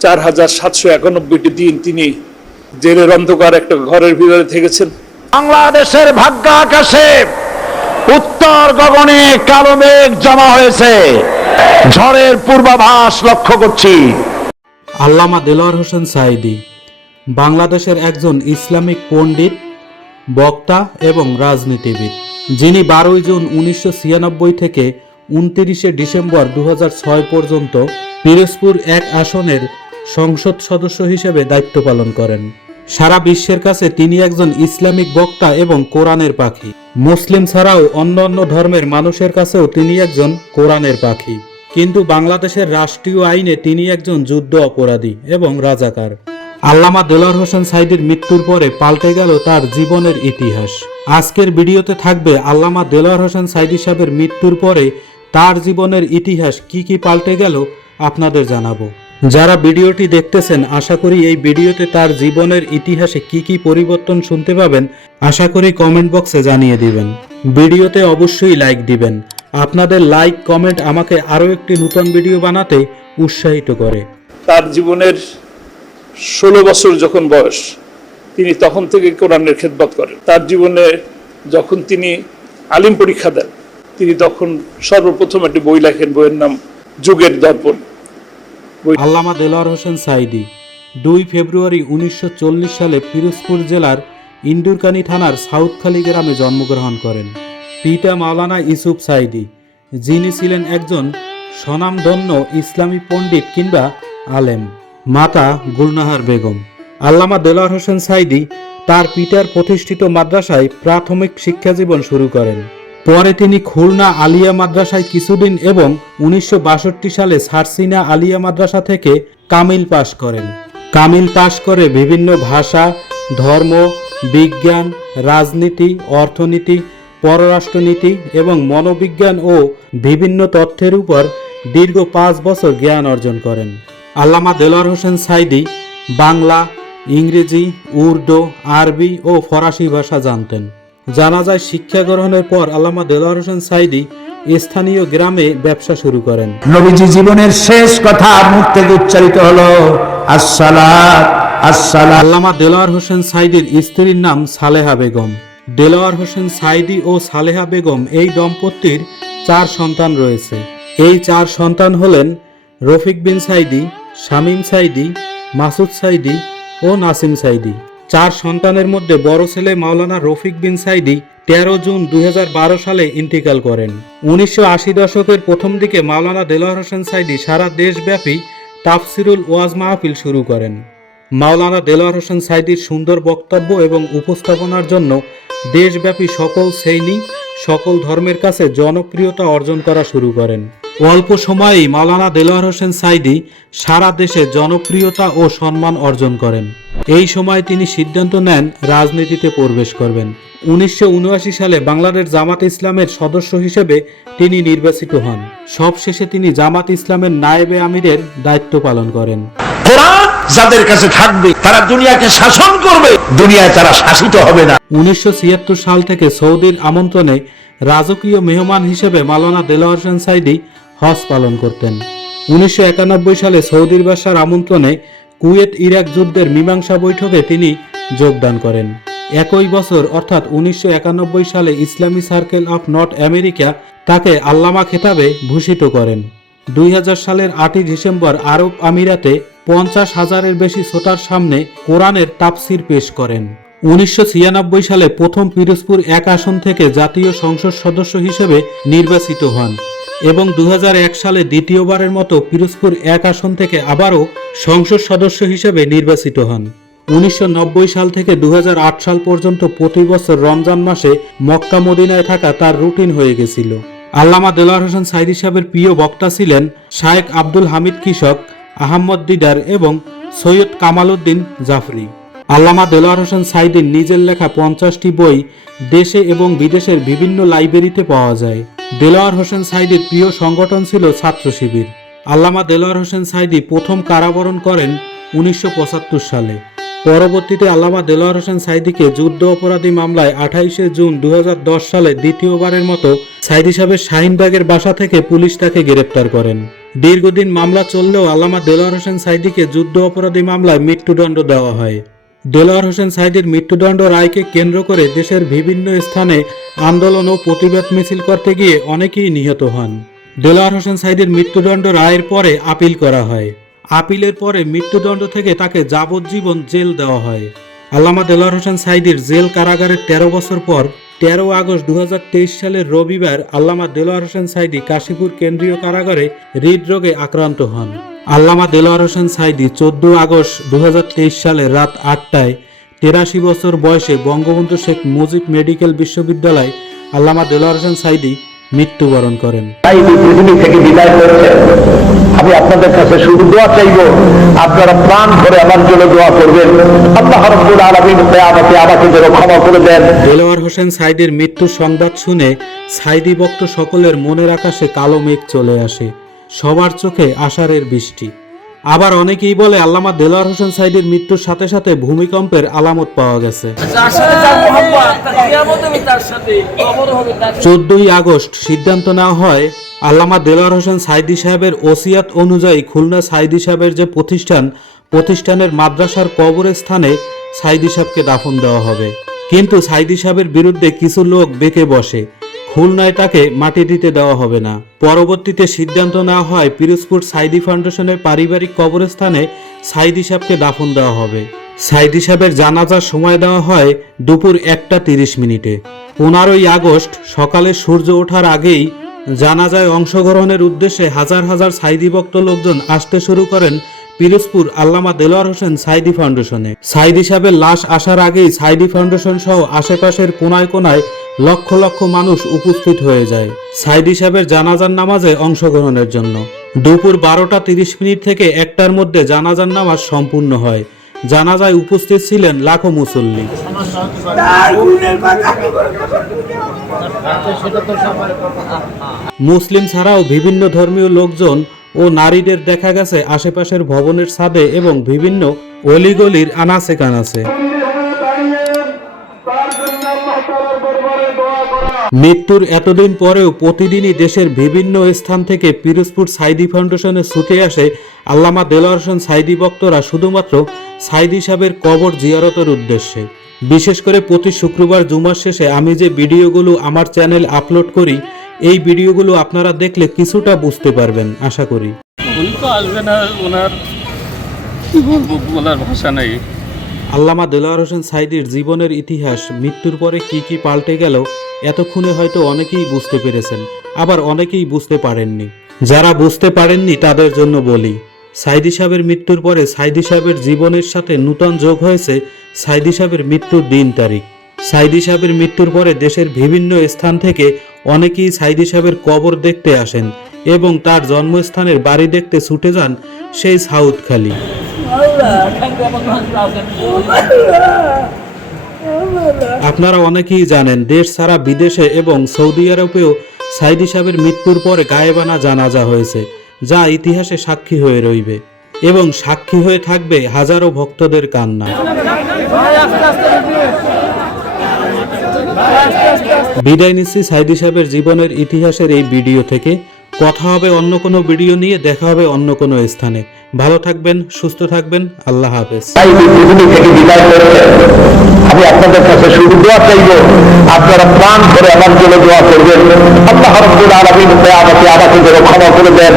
চার হাজার সাতশো একানব্বইটি দিন তিনি জেলের অন্ধকার একটা ঘরের ভিতরে থেকেছেন। বাংলাদেশের ভাগ্য আকাশে উত্তর গগনে কালো মেঘ জমা হয়েছে। ঝড়ের পূর্বাভাস লক্ষ্য করছি। আল্লামা দেলোয়ার হোসেন সাইদি বাংলাদেশের একজন ইসলামিক পণ্ডিত বক্তা এবং রাজনীতিবিদ যিনি বারোই জুন উনিশশো ছিয়ানব্বই থেকে উনতিরিশে ডিসেম্বর দু হাজার ছয় পর্যন্ত পিরোজপুর এক আসনের সংসদ সদস্য হিসেবে দায়িত্ব পালন করেন। সারা বিশ্বের কাছে তিনি একজন ইসলামিক বক্তা এবং কোরআনের পাখি। মুসলিম ছাড়াও অন্য অন্য ধর্মের মানুষের কাছেও তিনি একজন কোরআনের পাখি। কিন্তু বাংলাদেশের রাষ্ট্রীয় আইনে তিনি একজন যুদ্ধ অপরাধী এবং রাজাকার। আল্লামা দেলোয়ার হোসেন সাইদির মৃত্যুর পরে পাল্টে গেল তার জীবনের ইতিহাস। আজকের ভিডিওতে থাকবে আল্লামা দেলোয়ার হোসেন সাইদি সাহেবের মৃত্যুর পরে তার জীবনের ইতিহাস কি কি পাল্টে গেল আপনাদের জানাব। যারা ভিডিওটি দেখতেছেন, আশা করি এই ভিডিওতে তার জীবনের ইতিহাসে কি কি পরিবর্তন শুনতে পাবেন, আশা করি কমেন্ট বক্সে জানিয়ে দিবেন। ভিডিওতে অবশ্যই লাইক দিবেন। আপনাদের লাইক, কমেন্ট আমাকে আরও একটি নতুন ভিডিও বানাতে উৎসাহিত করে। তার জীবনের ষোলো বছর যখন বয়স, তিনি তখন থেকে কোরআনের খেদমত করেন। তার জীবনে যখন তিনি আলিম পরীক্ষা দেন, তিনি তখন সর্বপ্রথম একটি বই লেখেন, বইয়ের নাম যুগের দর্পণ। আল্লামা দেলোয়ার হোসেন সাইদি দুই ফেব্রুয়ারি উনিশশো চল্লিশ সালে পিরোজপুর জেলার ইন্দুরকানি থানার সাউথখালী গ্রামে জন্মগ্রহণ করেন। পিতা মাওলানা ইসুফ সাইদি যিনি ছিলেন একজন স্বনামধন্য ইসলামী পণ্ডিত কিংবা আলেম। মাতা গুলনাহার বেগম। আল্লামা দেলোয়ার হোসেন সাইদি তার পিতার প্রতিষ্ঠিত মাদ্রাসায় প্রাথমিক শিক্ষাজীবন শুরু করেন। পরে তিনি খুলনা আলিয়া মাদ্রাসায় কিছুদিন এবং উনিশশো বাষট্টি সালে সারসিনা আলিয়া মাদ্রাসা থেকে কামিল পাশ করেন। কামিল পাশ করে বিভিন্ন ভাষা, ধর্ম, বিজ্ঞান, রাজনীতি, অর্থনীতি, পররাষ্ট্রনীতি এবং মনোবিজ্ঞান ও বিভিন্ন তথ্যের উপর দীর্ঘ পাঁচ বছর জ্ঞান অর্জন করেন। আল্লামা দেলোয়ার হোসেন সাইদি বাংলা, ইংরেজি, উর্দু, আরবি ও ফরাসি ভাষা জানতেন। জানা যায় শিক্ষা গ্রহণের পর আল্লামা দেলোয়ার হোসেন সাইদি স্থানীয় গ্রামে ব্যবসা শুরু করেন। নবীজি জীবনের শেষ কথা মুখ থেকে উচ্চারিত হলো আসসালাত আসসালাত। আল্লামা দেলোয়ার হোসেন সাইদির স্ত্রীর নাম সালেহা বেগম। দেলোয়ার হোসেন সাইদি ও সালেহা বেগম এই দম্পতির চার সন্তান রয়েছে। এই চার সন্তান হলেন রফিক বিন সাইদি শামীম সাইদি মাসুদ সাইদি ও নাসিম সাইদি। চার সন্তানের মধ্যে বড় ছেলে মাওলানা রফিক বিন সাইদি তেরো জুন দু হাজার বারো সালে ইন্তিকাল করেন। উনিশশো আশি দশকের প্রথম দিকে মাওলানা দেলোয়ার হোসেন সাইদি সারা দেশব্যাপী তাফসিরুল ওয়াজ মাহফিল শুরু করেন। মাওলানা দেলোয়ার হোসেন সাইদির সুন্দর বক্তব্য এবং উপস্থাপনার জন্য দেশব্যাপী সকল শ্রেণি, সকল ধর্মের কাছে জনপ্রিয়তা অর্জন করা শুরু করেন। অল্প সময়েই মাওলানা দেলোয়ার হোসেন সাইদি সারা দেশে জনপ্রিয়তা ও সম্মান অর্জন করেন। এই সময় তিনি সিদ্ধান্ত নেন রাজনীতিতে প্রবেশ করবেন। উনিশশো সালে বাংলাদেশ জামাত ইসলামের সদস্য হিসেবে তিনি নির্বাচিত হন। সবশেষে তিনি জামাত ইসলামের নায়েবে আমিরের দায়িত্ব পালন করেন। যাদের কাছে থাকবে তারা দুনিয়াকে শাসন করবে। দুনিয়ায় তারা শাসিত হবে না। উনিশশো ছিয়াত্তর সাল থেকে সৌদির আমন্ত্রণে রাজকীয় মেহমান হিসেবে মালানা দেলোয়ার হোসেন সাইদি হজ পালন করতেন। উনিশশো একানব্বই সালে সৌদির বাদশার আমন্ত্রণে কুয়েত ইরাক যুদ্ধের মীমাংসা বৈঠকে তিনি যোগদান করেন। একই বছর, অর্থাৎ উনিশশো একানব্বই সালে ইসলামী সার্কেল অফ নর্থ আমেরিকা তাকে আল্লামা খেতাবে ভূষিত করেন। দুই হাজার সালের আটই ডিসেম্বর আরব আমিরাতে পঞ্চাশ হাজারের বেশি শ্রোতার সামনে কোরআনের তাপসির পেশ করেন। উনিশশো ছিয়ানব্বই সালে প্রথম পিরোজপুর এক আসন থেকে জাতীয় সংসদ সদস্য হিসেবে নির্বাচিত হন। এবং দুহাজার এক সালে দ্বিতীয়বারের মতো পিরোজপুর এক আসন থেকে আবারও সংসদ সদস্য হিসেবে নির্বাচিত হন। উনিশশো নব্বই সাল থেকে দু হাজার আট সাল পর্যন্ত প্রতি বছর রমজান মাসে মক্কা মদিনায় থাকা তার রুটিন হয়ে গেছিল। আল্লামা দেলোয়ার হোসেন সাইদি সাহেবের প্রিয় বক্তা ছিলেন শায়েক আব্দুল হামিদ কৃষক আহম্মদ দিদার এবং সৈয়দ কামাল উদ্দিন জাফরি। আল্লামা দেলোয়ার হোসেন সাইদির নিজের লেখা পঞ্চাশটি বই দেশে এবং বিদেশের বিভিন্ন লাইব্রেরিতে পাওয়া যায়। দেলোয়ার হোসেন সাইদির প্রিয় সংগঠন ছিল ছাত্র শিবির। আল্লামা দেলোয়ার হোসেন সাইদি প্রথম কারাবরণ করেন উনিশশো পঁচাত্তর সালে। পরবর্তীতে আল্লামা দেলোয়ার হোসেন সাইদিকে যুদ্ধ অপরাধী মামলায় আঠাইশে জুন দু হাজার দশ সালে দ্বিতীয়বারের মতো সাইদি সাহেবের শাহিনবাগের বাসা থেকে পুলিশ তাকে গ্রেপ্তার করেন। দীর্ঘদিন মামলা চললেও আল্লামা দেলোয়ার হোসেন সাইদিকে যুদ্ধ অপরাধী মামলায় মৃত্যুদণ্ড দেওয়া হয়। দেলোয়ার হোসেন সাইদির মৃত্যুদণ্ড রায়কে কেন্দ্র করে দেশের বিভিন্ন স্থানে আন্দোলন ও প্রতিবাদ মিছিল করতে গিয়ে অনেকেই নিহত হন। দেলোয়ার হোসেন সাইদির মৃত্যুদণ্ড রায়ের পরে আপিল করা হয়। আপিলের পরে মৃত্যুদণ্ড থেকে তাকে যাবজ্জীবন জেল দেওয়া হয়। আল্লামা দেলোয়ার হোসেন সাইদির জেল কারাগারের তেরো বছর পর তেরো আগস্ট দু হাজার তেইশ সালের রবিবার আল্লামা দেলোয়ার হোসেন সাইদি কাশীপুর কেন্দ্রীয় কারাগারে হৃদরোগে আক্রান্ত হন। আল্লামা দেলোয়ার হোসেন সাইদি চোদ্দ আগস্ট দু সালের রাত আটটায় তেরাশি বছর বয়সে বঙ্গবন্ধু শেখ মুজিব মেডিকেল বিশ্ববিদ্যালয় আল্লামা দেলোয়ার হোসেন সাইদি মৃত্যুবরণ করেন। তাই পৃথিবী থেকে বিদায় করছেন আমি আপনাদের কাছে শুধু দোয়া চাইব আপনারা প্রাণ করে আমার জন্য দোয়া করবেন। আল্লাহ রব্বুল আলামিন আমাকে আমাকে যেন ক্ষমা করে দেন। দেলোয়ার হোসেন সাইদির মৃত্যুর সংবাদ শুনে সাইদি ভক্ত সকলের মনের আকাশে কালো মেঘ চলে আসে। সবার চোখে আষাঢ়ের বৃষ্টি। আবার অনেকেই বলে আল্লামা দেলোয়ার হোসেন সাইদির মৃত্যুর সাথে সাথে ভূমিকম্পের আলামত পাওয়া গেছে। চোদ্দই আগস্ট সিদ্ধান্ত নেওয়া হয়, আল্লামা দেলোয়ার হোসেন সাইদি সাহেবের ওসিয়াত অনুযায়ী খুলনা সাইদি সাহেবের যে প্রতিষ্ঠান, প্রতিষ্ঠানের মাদ্রাসার কবরের স্থানে সাইদি সাহেবকে দাফন দেওয়া হবে। কিন্তু সাইদি সাহেবের বিরুদ্ধে কিছু লোক বেঁকে বসে। খুলনায় তাকে মাটি দিতে দেওয়া হবে না। পরবর্তীতে সিদ্ধান্ত নেওয়া হয় পিরোজপুর সাইদি ফাউন্ডেশনের পারিবারিক কবরস্থানে সাইদি সাহেবকে দাফন দেওয়া হবে। সাইদি সাহেবের জানাজার সময় দেওয়া হয় দুপুর একটা তিরিশ মিনিটে। পনেরোই আগস্ট সকালে সূর্য ওঠার আগেই জানাজায় অংশগ্রহণের উদ্দেশ্যে হাজার হাজার সাইদি ভক্ত লোকজন আসতে শুরু করেন পিরোজপুর আল্লামা দেলোয়ার হোসেন সাইদি ফাউন্ডেশনে। সাইদি সাহেবের লাশ আসার আগেই সাইদি ফাউন্ডেশন সহ আশেপাশের কোনায় কোনায় লক্ষ লক্ষ মানুষ উপস্থিত হয়ে যায়। সাইদি সাহেবের জানাজার নামাজে অংশগ্রহণের জন্য। দুপুর বারোটা তিরিশ মিনিট থেকে একটার মধ্যে জানাজার নামাজ সম্পূর্ণ হয়। জানাজায় উপস্থিত ছিলেন লাখো মুসল্লি। মুসলিম ছাড়াও বিভিন্ন ধর্মীয় লোকজন ও নারীদের দেখা গেছে আশেপাশের ভবনের ছাদে এবং বিভিন্ন অলিগলির আনাচে কানাচে। মৃত্যুর এতদিন পরেও প্রতিদিনই দেশের বিভিন্ন স্থান থেকে পিরোজপুর সাইদি ফাউন্ডেশনে ছুটে আসে আল্লামা দেলোয়ার হোসেন সাইদি ভক্তরা শুধুমাত্র সাইদি সাহেবের কবর জিয়ারতের উদ্দেশ্যে। বিশেষ করে প্রতি শুক্রবার জুমার শেষে আমি যে ভিডিওগুলো আমার চ্যানেল আপলোড করি এই ভিডিওগুলো আপনারা দেখলে কিছুটা বুঝতে পারবেন আশা করি। উনি তো আসবে না ওনার কি বলব বলার ভাষা নেই। আল্লামা দেলোয়ার হোসেন সাইদির জীবনের ইতিহাস মৃত্যুর পরে কি কি পাল্টে গেল এতক্ষণে হয়তো অনেকেই বুঝতে পেরেছেন আবার অনেকেই বুঝতে পারেননি যারা বুঝতে পারেননি তাদের জন্য বলি সাইদি সাহেবের মৃত্যুর পরে সাইদি সাহেবের জীবনের সাথে নূতন যোগ হয়েছে সাইদি সাহেবের মৃত্যুর দিন তারিখ সাইদি সাহেবের মৃত্যুর পরে দেশের বিভিন্ন স্থান থেকে অনেকেই সাইদি সাহেবের কবর দেখতে আসেন এবং তার জন্মস্থানের বাড়ি দেখতে ছুটে যান সেই সাউথখালী আল্লাহ খাঙ্গা আমার ভাঙলা আছেন আপনারা অনেকেই জানেন, দেশ ছাড়া বিদেশে এবং সৌদি আরবেও সাইদি সাহেবের মৃত্যুর পরে গায়েবানা জানাজা হয়েছে, যা ইতিহাসে সাক্ষী হয়ে রইবে এবং সাক্ষী হয়ে থাকবে হাজারো ভক্তদের কান্না। বিদায় নিচ্ছি সাইদি সাহেবের জীবনের ইতিহাসের এই ভিডিও থেকে। কথা হবে অন্য কোনো ভিডিও নিয়ে, দেখা হবে অন্য কোনো স্থানে। ভালো থাকবেন, সুস্থ থাকবেন, আল্লাহ হাফেজ। থেকে বিদায় আমি আপনাদের কাছে শুধু দোয়া চাইব, আপনারা প্রাণ করে আমার জন্য দোয়া করবেন। আল্লাহ রব্বুল আলামিন আমাকে আমাকে যেন ক্ষমা করে দেন।